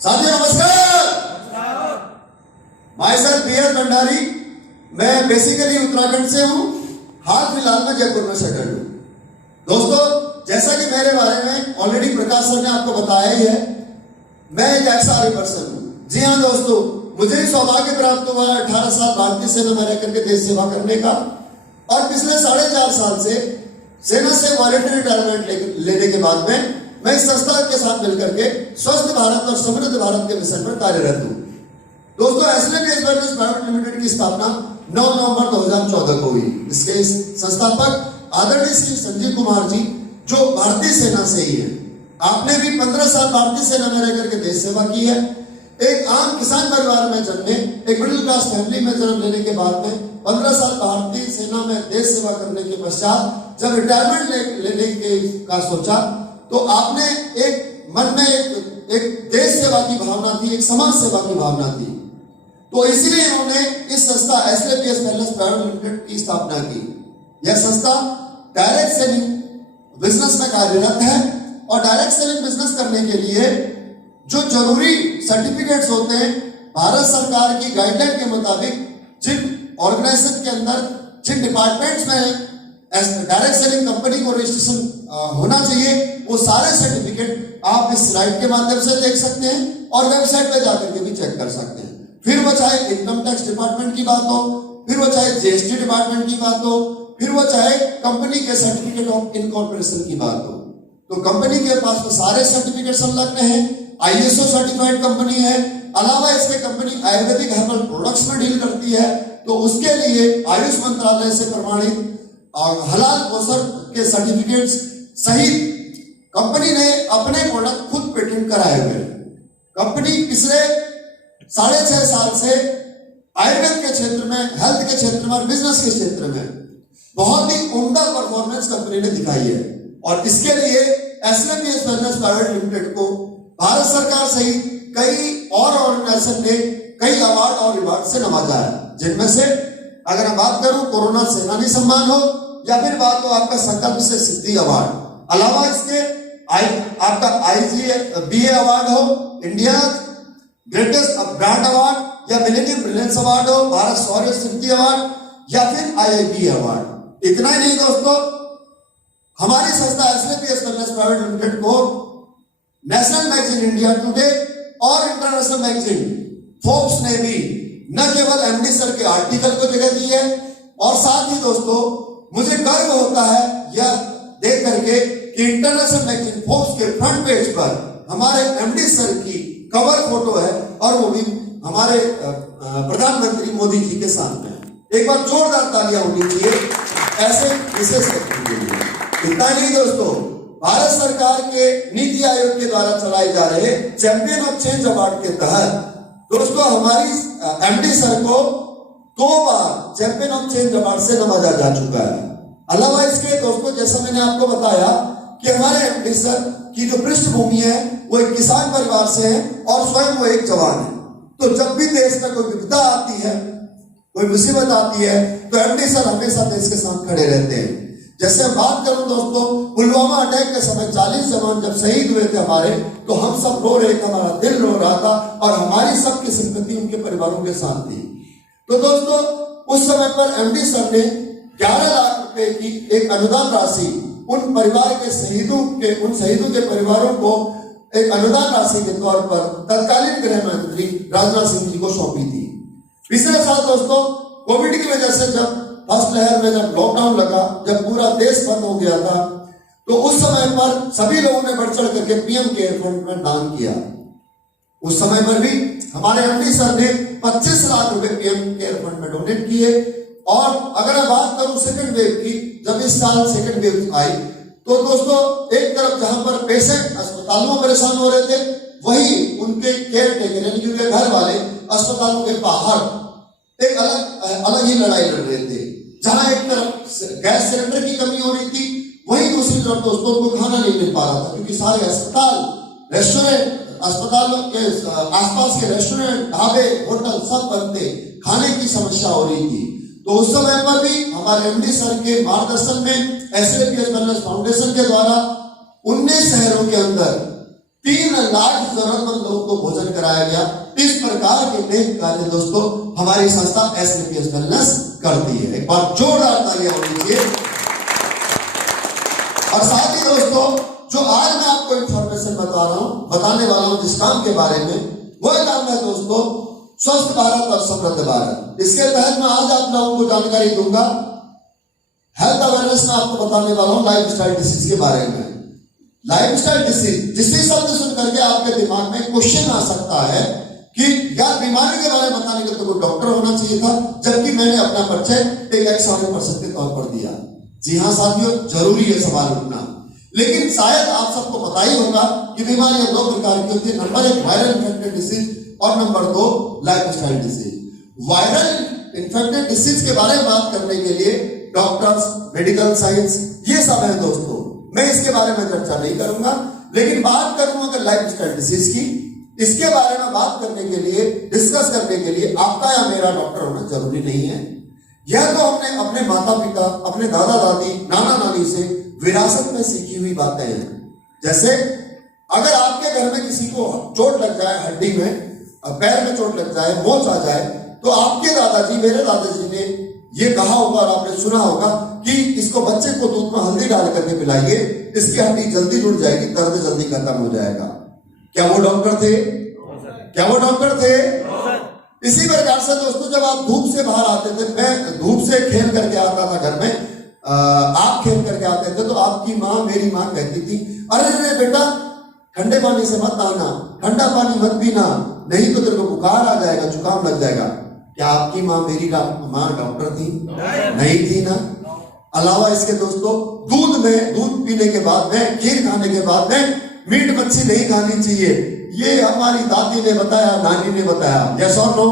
साथियों नमस्कार। My self PS Bhandari. मैं बेसिकली उत्तराखंड से हूं, हाल फिलहाल में जयपुर में सेटल हूं। दोस्तों, जैसा कि मेरे बारे में ऑलरेडी प्रकाश सर ने आपको बताया ही है, मैं एक एक्स-आर्मी पर्सन हूं। जी हाँ दोस्तों, मुझे सौभाग्य प्राप्त हुआ है 18 साल भारतीय सेना में रहकर के देश सेवा करने का, और पिछले 4.5 साल से सेना से वॉलंटरी रिटायरमेंट लेने के बाद में मैं इस संस्था के साथ मिलकर के स्वस्थ भारत और समृद्ध भारत के मिशन पर कार्यरत हूं। दोस्तों, एसएलपीएस वेलनेस प्राइवेट लिमिटेड की स्थापना 9 नवंबर 2014 को हुई। इसके संस्थापक आदरणीय श्री संजीव कुमार जी, जो भारतीय सेना से ही है। आपने भी 15 साल भारतीय सेना में रहकर के देश सेवा की है। एक आम किसान परिवार में जन्मे, एक मिडिल क्लास फैमिली में जन्म लेने के बाद में 15 साल भारतीय सेना में देश सेवा करने के पश्चात जब रिटायरमेंट लेने का सोचा, तो आपने एक मन में एक देश सेवा की भावना थी, एक समाज सेवा की भावना थी। तो इसीलिए उन्होंने इस संस्था एसएलपीएस वेलनेस प्राइवेट लिमिटेड की स्थापना की। यह संस्था डायरेक्ट सेलिंग बिजनेस में कार्यरत है, और डायरेक्ट सेलिंग बिजनेस करने के लिए जो जरूरी सर्टिफिकेट्स होते हैं, भारत सरकार की गाइडलाइन के मुताबिक जिन ऑर्गेनाइजेशन के अंदर जिन डिपार्टमेंट्स में डायरेक्ट सेलिंग कंपनी को रजिस्ट्रेशन होना चाहिए, वो सारे सर्टिफिकेट आप इस स्लाइड के माध्यम से देख सकते हैं और वेबसाइट पे जाकर के भी चेक कर सकते हैं। फिर वो चाहे इनकम टैक्स डिपार्टमेंट की बात हो, फिर वो चाहे जीएसटी डिपार्टमेंट की बात हो, फिर वो चाहे कंपनी के सर्टिफिकेट ऑफ इनकॉर्पोरेशन की बात हो। तो कंपनी के पास तो सारे सर्टिफिकेट संलग्न हैं। आईएसओ सर्टिफाइड कंपनी है। अलावा इसके कंपनी आयुर्वेदिक हर्बल प्रोडक्ट्स में डील करती है, तो उसके लिए आयुष मंत्रालय से प्रमाणित और हलाल कौशल के सर्टिफिकेट्स सहित कंपनी ने अपने प्रोडक्ट खुद पेटेंट कराए हुए। कंपनी पिछले 6.5 साल से आयुर्वेद के क्षेत्र में, हेल्थ के क्षेत्र में और बिजनेस के क्षेत्र में बहुत ही उम्दा परफॉर्मेंस कंपनी ने दिखाई है, और इसके लिए एसएलपीएस वेलनेस प्राइवेट लिमिटेड को भारत सरकार सहित कई और ऑर्गेनाइजेशन ने कई अवार्ड और रिवार्ड से नवाजा है। जिनमें से अगर मैं बात करूं, कोरोना सेनानी सम्मान हो, या फिर बात हो आपका संकल्प से सिद्धि अवार्ड, अलावा इसके आपका IGBA अवार्ड हो, इंडिया ग्रेटेस्ट ब्रांड अवार्ड, या मिलेनियम ब्रिलियंस अवार्ड हो, भारत शौर्य सिद्धि अवार्ड, या फिर IIB अवार्ड। इतना ही नहीं दोस्तों, हमारी संस्था एसएलपीएस वेलनेस प्राइवेट लिमिटेड को नेशनल मैगजीन इंडिया टुडे और इंटरनेशनल मैगजीन फोर्ब्स ने भी न केवल एमडी सर के आर्टिकल को जगह दी है, और साथ ही दोस्तों मुझे गर्व होता है यह देख करके कि इंटरनेशनल मैगजीन फोर्ब्स के फ्रंट पेज पर हमारे एमडी सर की कवर फोटो है, और वो भी हमारे प्रधानमंत्री मोदी जी के साथ में। एक बार जोरदार तालियां होनी चाहिए ऐसे विशेष व्यक्ति के लिए। इतना नहीं दोस्तों, भारत सरकार के नीति आयोग के द्वारा चलाए जा रहे चैंपियन ऑफ चेंज अवार्ड के तहत दोस्तों हमारी एमडी सर को 2 बार चैंपियन ऑफ चेंज अवार्ड से नवाजा जा चुका है। अलावा इसके दोस्तों, जैसा मैंने आपको बताया कि हमारे एमडी सर की जो पृष्ठभूमि है वो एक किसान परिवार से है, और स्वयं वो एक जवान है। तो जब भी देश में कोई विपदा आती है, कोई मुसीबत आती है, तो एमडी सर हमेशा देश के साथ खड़े रहते हैं। जैसे हम बात करूं दोस्तों, पुलवामा अटैक के समय 40 जवान जब शहीद हुए थे हमारे, तो हम सब रो रहे थे, हमारा दिल रो रहा था, और हमारी सबकी सिंपैथी उनके परिवारों के साथ थी। तो दोस्तों, उस समय पर एमडी सर ने 11 लाख रुपए की एक अनुदान राशि उन परिवार के उन शहीदों के परिवारों को एक अनुदान राशि के तौर पर तत्कालीन गृह मंत्री राजनाथ सिंह जी को सौंपी थी। पिछले साल दोस्तों कोविड की वजह से जब फर्स्ट लहर में जब लॉकडाउन लगा, जब पूरा देश बंद हो गया था, तो उस समय पर सभी लोगों ने बढ़ चढ़ करके पीएम केयर फंड में दान किया। उस समय पर भी हमारे एमडी सर ने 25 लाख रुपए पीएम केयर फंड में डोनेट किए। और अगर मैं बात करूं सेकंड वेव की, जब इस साल सेकंड वेव आई, तो दोस्तों एक तरफ जहां पर पेशेंट अस्पतालों में परेशान हो रहे थे, वही उनके केयर टेकर यानी उनके घर वाले अस्पतालों के बाहर एक अलग ही लड़ाई लड़ रहे थे। जहां एक तरफ गैस सिलेंडर की कमी हो रही थी, वहीं दूसरी तरफ दोस्तों को खाना नहीं मिल पा रहा था, क्योंकि सारे अस्पताल, रेस्टोरेंट, अस्पतालों के आसपास के रेस्टोरेंट, ढाबे, होटल सब बंद थे, खाने की समस्या हो रही थी। तो उस समय पर भी हमारे एमडी सर के मार्गदर्शन में एसएलपीएस वेलनेस फाउंडेशन के द्वारा 19 शहरों के अंदर 3 लाख जरूरतमंद लोगों को भोजन कराया गया। इस प्रकार के नेक कार्य दोस्तों हमारी संस्था SNPS वेलनेस करती है। एक बार जोरदार तालियां होनी चाहिए। और साथ ही दोस्तों जो आज मैं आपको इंफॉर्मेशन बताने वाला हूं जिस काम के बारे में, वह काम है दोस्तों स्वस्थ भारत और समृद्ध भारत। इसके तहत मैं आज आप लोगों को जानकारी दूंगा हेल्थ अवेयरनेस में आपको बताने वाला हूं लाइफस्टाइल डिसीज के बारे में। लाइफस्टाइल डिसीज, जिस शब्द सुन करके आपके दिमाग में क्वेश्चन आ सकता है कि यार बीमारी के बारे में बताने के तो कोई डॉक्टर होना चाहिए था, जबकि मैंने अपना परिचय एक एक्स-100% के तौर पर दिया। जी हाँ साथियों, जरूरी है सवाल उठना, लेकिन शायद आप सबको पता ही होगा कि बीमारियां दो प्रकार की होती है। नंबर 1 वायरल इन्फेक्टेड डिसीज और number 2 lifestyle disease. Viral infected disease के बारे में बात करने के लिए डॉक्टर्स, मेडिकल साइंस ये सब है दोस्तों, मैं इसके बारे में चर्चा नहीं करूंगा, लेकिन बात करूंगा अगर लाइफस्टाइल डिसीज की। इसके बारे में बात करने के लिए, डिस्कस करने के लिए आपका या मेरा डॉक्टर होना जरूरी नहीं है। यह तो हमने अपने माता पिता, अपने दादा दादी, नाना नानी से विरासत में सीखी हुई बातें हैं। जैसे अगर आपके घर में किसी को चोट लग जाए, हड्डी में, पैर में चोट लग जाए, मोच आ जाए, तो आपके दादाजी, मेरे दादाजी ने ये कहा होगा और आपने सुना होगा कि इसको बच्चे को दूध में हल्दी डाल करके पिलाइए, इसकी हड्डी जल्दी जुड़ जाएगी, दर्द जल्दी खत्म हो जाएगा। क्या वो डॉक्टर थे? क्या वो डॉक्टर थे? इसी प्रकार से दोस्तों जब आप धूप से बाहर आते थे, मैं धूप से खेल करके आता था घर में, आप खेल करके आते थे, तो आपकी माँ, मेरी माँ कहती थी, अरे बेटा ठंडे पानी से मत नहाना, ठंडा पानी मत पीना, नहीं तो तेरे को बुखार आ जाएगा, जुकाम लग जाएगा। क्या आपकी माँ, मेरी माँ डॉक्टर थी? नहीं थी ना। अलावा इसके दोस्तों दूध पीने के बाद में, खीर खाने के बाद में मीट मच्छी नहीं खानी चाहिए, ये हमारी दादी ने बताया, नानी ने बताया। यस और नो?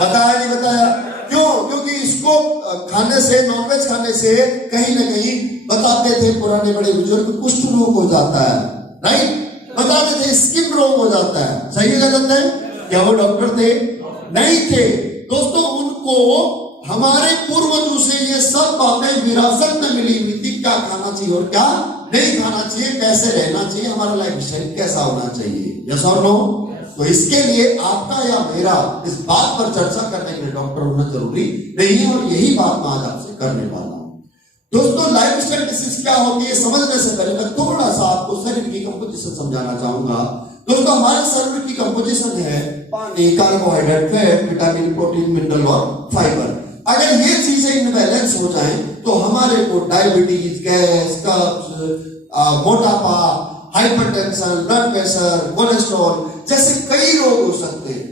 बताया नहीं बताया? क्यों? क्योंकि इसको खाने से, नॉनवेज खाने से कहीं ना कहीं बताते थे पुराने बड़े बुजुर्ग, कुष्ठ रोग हो जाता है, राइट? बताते थे स्किन रोग हो जाता है। सही है गलत है? क्या वो डॉक्टर थे? नहीं थे दोस्तों। उनको हमारे पूर्वजों से ये सब बातें विरासत में मिली हुई थी, क्या खाना चाहिए और क्या नहीं खाना चाहिए, कैसे रहना चाहिए, हमारा लाइफ स्टाइल कैसा होना चाहिए। यस और नो? तो इसके लिए आपका या मेरा इस बात पर चर्चा करने के लिए डॉक्टर होना जरूरी नहीं है, और यही बात मैं आज आपसे करने वाला हूं। दोस्तों लाइफस्टाइल डिसीज क्या होती है समझने से पहले मैं थोड़ा सा आपको शरीर की कंपोजिशन समझाना चाहूंगा। दोस्तों हमारे शरीर की कंपोजिशन है पानी, carbohydrate, fat, vitamin, protein, mineral और फाइबर। अगर ये चीजें इनबैलेंस हो जाएं तो हमारे को डायबिटीज, गैस, कब्ज, मोटापा, हाइपरटेंशन, ब्लड प्रेशर, कोलेस्ट्रॉल जैसे कई रोग हो सकते हैं।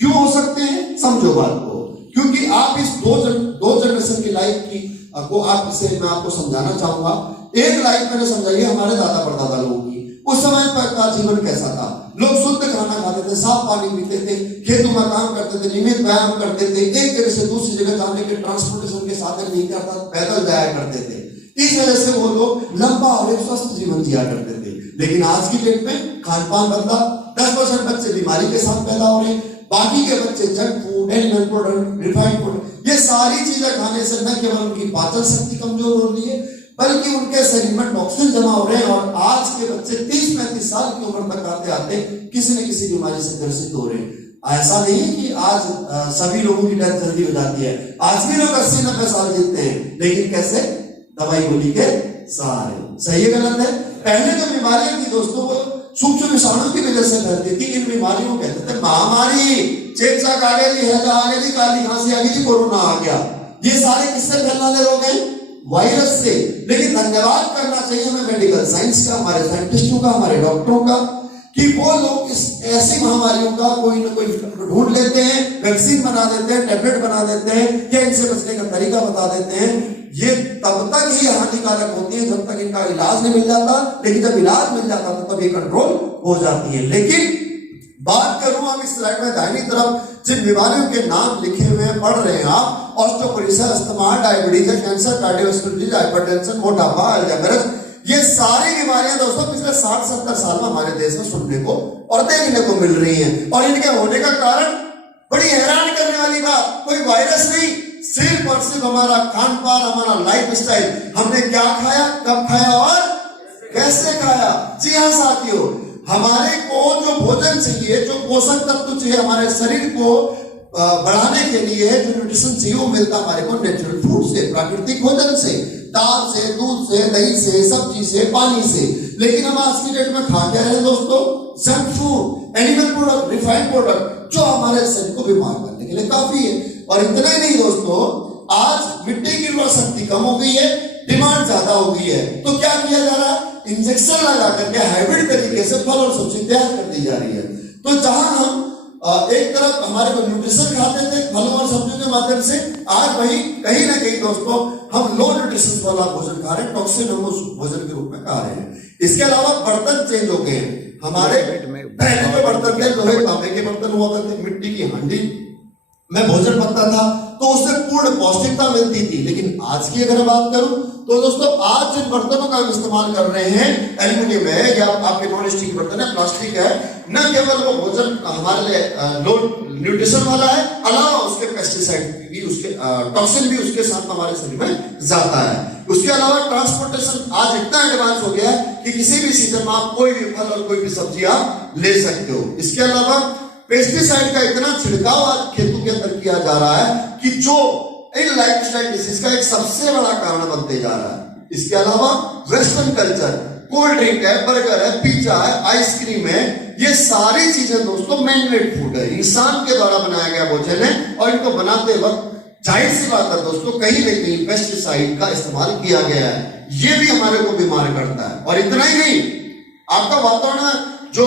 क्यों हो सकते हैं? समझो बात को, क्योंकि आप इस दो जनरेशन की लाइफ की को आप इसे मैं आपको समझाना चाहूंगा। एक लाइफ मैंने समझाई है हमारे दादा परदादा लोगों की। उस समय पर का जीवन कैसा था? लोग शुद्ध खाना खाते थे, साफ पानी पीते थे, खेतों में काम करते थे, नियमित व्यायाम करते थे, एक जगह से दूसरी जगह जाने के ट्रांसपोर्टेशन के साधन नहीं करता, पैदल जाया करते थे। इस वजह से वो लोग लंबा और एक स्वस्थ जीवन जिया करते थे। लेकिन आज की डेट में खान पान बदला, 10% बच्चे बीमारी के साथ पैदा हो रहे हैं, बाकी के बच्चे junk food, animal product, refined food, ये सारी चीजें खाने से न केवल उनकी पाचन शक्ति कमजोर हो रही है, बल्कि उनके शरीर में टॉक्सिन जमा हो रहे हैं, और आज के बच्चे 30-35 साल की उम्र तक आते आते किसी न किसी बीमारी से ग्रसित हो रहे हैं। ऐसा नहीं है कि आज सभी लोगों की डेथ जल्दी हो जाती है, आज भी लोग 80-90 साल जीते हैं, लेकिन कैसे? दवाई गोली के सहारे। सही है गलत है? पहले जो बीमारियां थी दोस्तों वो सूक्ष्म विषाणु की वजह से फैलती थी। इन बीमारियों को कहते थे महामारी, चेचक आ गया जी, हैजा आ गया जी, काली खांसी आ गई जी, कोरोना आ गया। ये सारे किससे फैलने वाले रोग हैं? वायरस से। लेकिन धन्यवाद करना चाहिए हमें मेडिकल साइंस का, हमारे साइंटिस्टों का, हमारे डॉक्टरों का, कि वो लोग इस ऐसी महामारियों का कोई ना कोई ढूंढ लेते हैं, वैक्सीन बना देते हैं, टैबलेट बना देते हैं, या इनसे बचने का तरीका बता देते हैं। ये तब तक ही हानिकारक होती है जब तक इनका इलाज नहीं मिल जाता, लेकिन जब इलाज मिल जाता तो तब ये कंट्रोल हो जाती है। लेकिन बात करूं हम इस स्लाइड में दाहिनी तरफ जिन बीमारियों के नाम लिखे हुए हैं, पढ़ रहे हैं आप, osteoporosis, asthma, diabetes, cancer, cardiovascular disease, hypertension, मोटापा, अल्जाइमर, ये सारी बीमारियां दोस्तों पिछले 60-70 साल में हमारे देश में सुनने को और देखने को मिल रही हैं। और इनके होने का कारण बड़ी हैरान करने वाली बात, कोई वायरस नहीं, सिर्फ और सिर्फ हमारा खान पान, हमारा लाइफ स्टाइल। हमने क्या खाया, कब खाया और कैसे खाया। जी हाँ साथियों, हमारे को जो भोजन चाहिए, जो पोषक तत्व चाहिए हमारे शरीर को बढ़ाने के लिए, जो न्यूट्रिशन चाहिए वो मिलता हमारे को नेचुरल फूड से, प्राकृतिक भोजन से, दाल से, दूध से, दही से, सब्जी से, पानी से। लेकिन हम आज की डेट में खा क्या रहे हैं दोस्तों? Junk food, animal product, refined product, जो हमारे शरीर को बीमार करने के लिए काफी है। और इतना ही नहीं दोस्तों, आज मिट्टी की उर्वरा शक्ति कम हो गई है, डिमांड ज्यादा हो गई है, तो क्या किया जा रहा है? इंजेक्शन लगा करके हाइब्रिड तरीके से फल और सब्जी तैयार कर दी जा रही है। तो जहां हम एक तरफ हमारे को न्यूट्रिशन खाते थे फलों और सब्जियों के माध्यम से, आज वही कहीं ना कहीं दोस्तों हम लो न्यूट्रिशन वाला भोजन खा रहे हैं, टॉक्सिन हम उस भोजन के रूप में खा रहे हैं। इसके अलावा बर्तन चेंज हो गए हैं। हमारे पहले जो बर्तन थे लोहे तांबे के बर्तन हुआ करते, मिट्टी की हांडी में भोजन बनता था तो उससे पूर्ण पौष्टिकता मिलती थी। लेकिन आज की अगर बात करूं तो दोस्तों, आज जिन बर्तनों का हम इस्तेमाल कर रहे हैं, एल्यूमिनियम है या आपके नॉन स्टिक बर्तन है, प्लास्टिक है, न केवल वो भोजन हमारे लिए लो न्यूट्रिशन वाला है, अलावा उसके पेस्टिसाइड भी, उसके टॉक्सिन भी उसके साथ हमारे शरीर में जाता है। उसके अलावा ट्रांसपोर्टेशन आज इतना एडवांस हो गया है कि किसी भी सीजन में आप कोई भी फल और कोई भी सब्जी आप ले सकते हो। इसके अलावा पेस्टिसाइड का इतना छिड़काव आज खेतों के अंदर किया जा रहा है कि जो इन लाइफस्टाइल डिसीज का एक सबसे बड़ा कारण बनते जा रहा है। इसके अलावा वेस्टर्न कल्चर, कोल्ड ड्रिंक है, बर्गर है, पिज्जा है, आइसक्रीम है, ये सारी चीजें दोस्तों मैनमेड फूड है, इंसान के द्वारा बनाया गया भोजन है। और इनको बनाते वक्त जाहिर सी बात है दोस्तों, कहीं ना कहीं पेस्टिसाइड का इस्तेमाल किया गया है, ये भी हमारे को बीमार करता है। और इतना ही नहीं, आपका वातावरण जो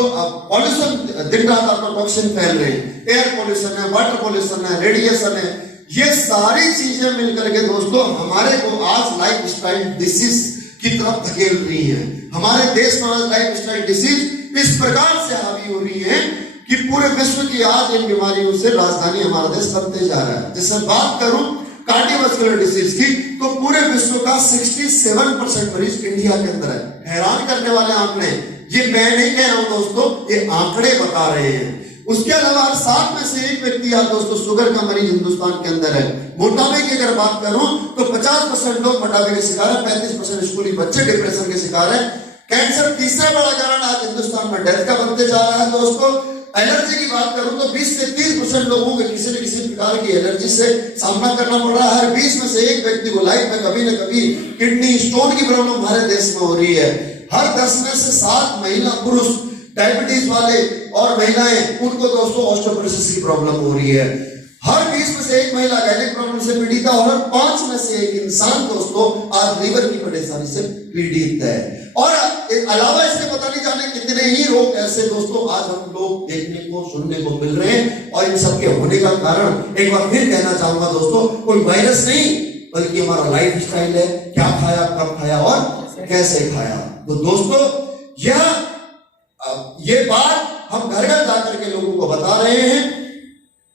पॉल्यूशन दिन रात आपका टॉक्सिन फैल रहे हैं, एयर पॉल्यूशन है, वाटर पॉल्यूशन है, रेडिएशन है, ये सारी चीजें मिलकर के दोस्तों हमारे को आज लाइफस्टाइल डिसीज की तरफ धकेल रही है। हमारे देश में आज लाइफस्टाइल डिसीज इस प्रकार से हावी हो रही है कि पूरे विश्व की आज इन बीमारियों से राजधानी हमारा देश बनते जा रहा है। जैसे बात करूं कार्डियोवास्कुलर डिसीज की, तो पूरे विश्व का 67% मरीज इंडिया के अंदर है। हैरान करने वाले आंकड़े, ये मैं नहीं कह रहा हूं दोस्तों, ये आंकड़े बता रहे हैं। उसके अलावा 7 में से 1 व्यक्ति आज दोस्तों शुगर का मरीज हिंदुस्तान के अंदर है। मोटापे की अगर बात करूं तो 50% लोग मोटापे के शिकार है, 35% स्कूली बच्चे डिप्रेशन के शिकार है। कैंसर तीसरा बड़ा कारण आज हिंदुस्तान में डेथ का बनते जा रहा है दोस्तों। एलर्जी की बात करूं तो 20 से 30% लोगों को किसी न किसी प्रकार की एलर्जी से सामना करना पड़ रहा है। हर 20 में से 1 व्यक्ति को लाइफ में कभी न कभी किडनी स्टोन की प्रॉब्लम हमारे देश में हो रही है। हर 10 में से 7 महिला पुरुष डायबिटीज वाले और महिलाएं, उनको दोस्तों ऑस्टियोपोरोसिस की प्रॉब्लम हो रही है। हर 20 में से 1 महिला गायनिक प्रॉब्लम से पीड़ित है और हर 5 में से 1 इंसान दोस्तों आज लीवर की परेशानी से पीड़ित है। और अलावा इसके पता नहीं जाने कितने ही रोग ऐसे दोस्तों आज हम लोग देखने को सुनने को मिल रहे हैं। और इन सब के होने का कारण एक बार फिर कहना चाहूंगा दोस्तों, कोई वायरस नहीं बल्कि हमारा लाइफ स्टाइल है, क्या खाया, कब खाया और कैसे खाया। तो दोस्तों ये बात हम घर घर जाकर के लोगों को बता रहे हैं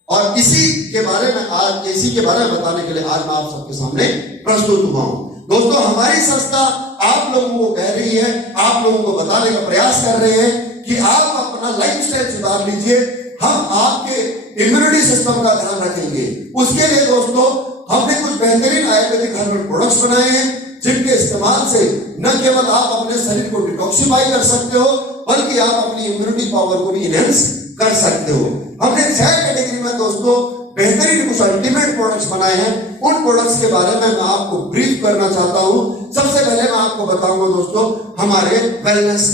और इसी के बारे में बताने के लिए आज मैं आप सबके सामने प्रस्तुत हुआ हूं। दोस्तों हमारी संस्था आप लोगों को कह रही है, आप लोगों को बताने का प्रयास कर रहे हैं कि आप अपना लाइफस्टाइल सुधार लीजिए, हम आपके इम्यूनिटी सिस्टम का ध्यान रखेंगे। उसके लिए दोस्तों हमने कुछ बेहतरीन आयुर्वेदिक हर्बल प्रोडक्ट्स बनाए हैं जिनके इस्तेमाल से न केवल आप अपने शरीर को डिटॉक्सिफाई कर सकते हो बल्कि आप अपनी इम्यूनिटी पावर को भी इनहेंस कर सकते हो। हमने 6 कैटेगरी में दोस्तों बेहतरीन कुछ अल्टीमेट प्रोडक्ट्स बनाए हैं। उन प्रोडक्ट्स के बारे में मैं आपको ब्रीफ करना चाहता हूं। सबसे पहले मैं आपको बताऊंगा दोस्तों हमारे वेलनेस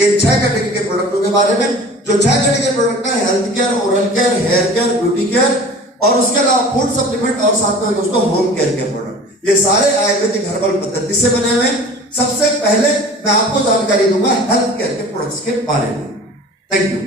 ये 6 कैटेगरी के प्रोडक्टों के बारे में। जो 6 कैटेगरी प्रोडक्ट है, health care, oral care, hair care, beauty care और उसके अलावा फूड सप्लीमेंट और साथ में दोस्तों होम केयर के प्रोडक्ट, ये सारे आयुर्वेदिक हर्बल पद्धति से बने हुए हैं। सबसे पहले मैं आपको जानकारी दूंगा हेल्थ केयर के प्रोडक्ट्स के बारे में। Thank you.